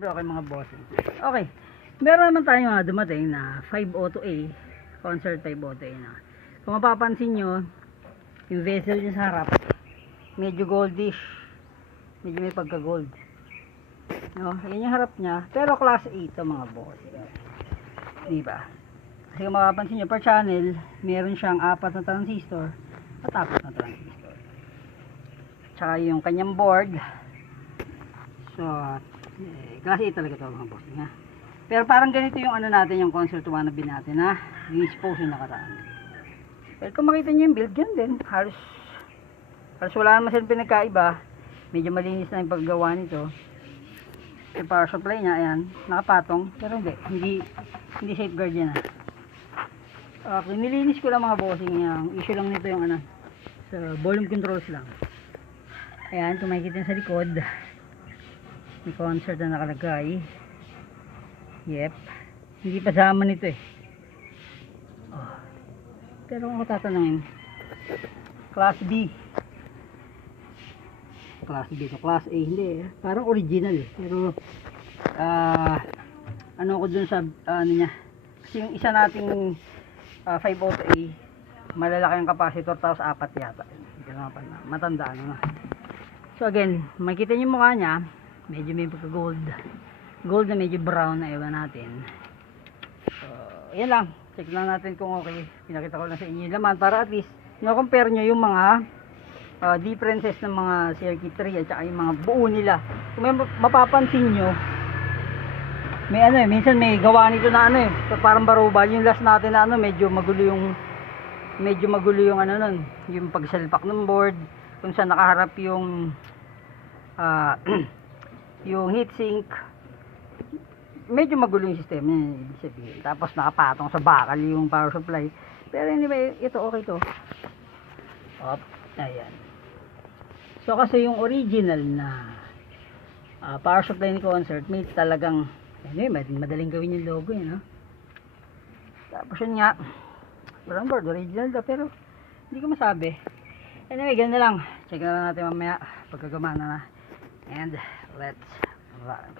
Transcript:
Okay mga bossing. Okay. Meron naman tayong mga dumating na 502A, concert 502A na. Kung mapapansin nyo, yung vessel niya sa harap, medyo goldish. Medyo may pagka-gold. No? Yan yung harap niya. Pero class A ito mga bossing. Diba? Kasi kung mapapansin nyo, per channel, meron siyang 4 na transistor at 4 na transistor. Tsaka yung kanyang board. So, class A talaga ito mga bossing ha. Pero parang ganito yung ano natin, yung concert wannabe natin ha. Di-expose yung nakaraan. Pero kung makita nyo yung build, yan din. Halos wala naman silang pinagkaiba. Medyo malinis na yung paggawa nito. Yung power supply niya, ayan, nakapatong. Pero hindi safeguard yan ha. Okay, nilinis ko lang mga bossing. Yung issue lang nito yung ano, sa volume controls lang. Ayan, kung makikita sa likod, may concert na nakalagay. Yep. Hindi pa sama nito eh. Oh. Pero kung ako tatanungin, Class B. Class B to Class A. Hindi eh. Parang original eh. Pero, ano ko dun sa, ano niya. Kasi yung isa nating 502A, malalaki ang capacitor, tapos 4 yata. Hindi na matandaan na. So again, makikita niyo yung mukha niya. Medyo may pagka-gold. Gold na medyo brown na ewan natin. So, yan lang. Check lang natin kung okay. Pinakita ko lang sa inyo yung laman para at least no-compare nyo yung mga differences ng mga circuitry at saka yung mga buo nila. Kung may mapapansin nyo, may ano eh, minsan may gawa nito na ano eh, so, parang barubal. Yung last natin na ano, medyo magulo yung ano nun, yung pagsalpak ng board, kung saan nakaharap yung yung heatsink. Medyo magulo yung sistema niya, ibig sabihin. Tapos nakapatong sa bakal yung power supply. Pero anyway, ito okay to. Op, ayan. So kasi yung original na power supply ni Concert, may talagang, anyway, madaling gawin yung logo yun, no? Tapos yun nga, brown board, original daw, pero hindi ko masabi. Anyway, ganun na lang. Check na lang natin mamaya, pagkagamana na. And let's run.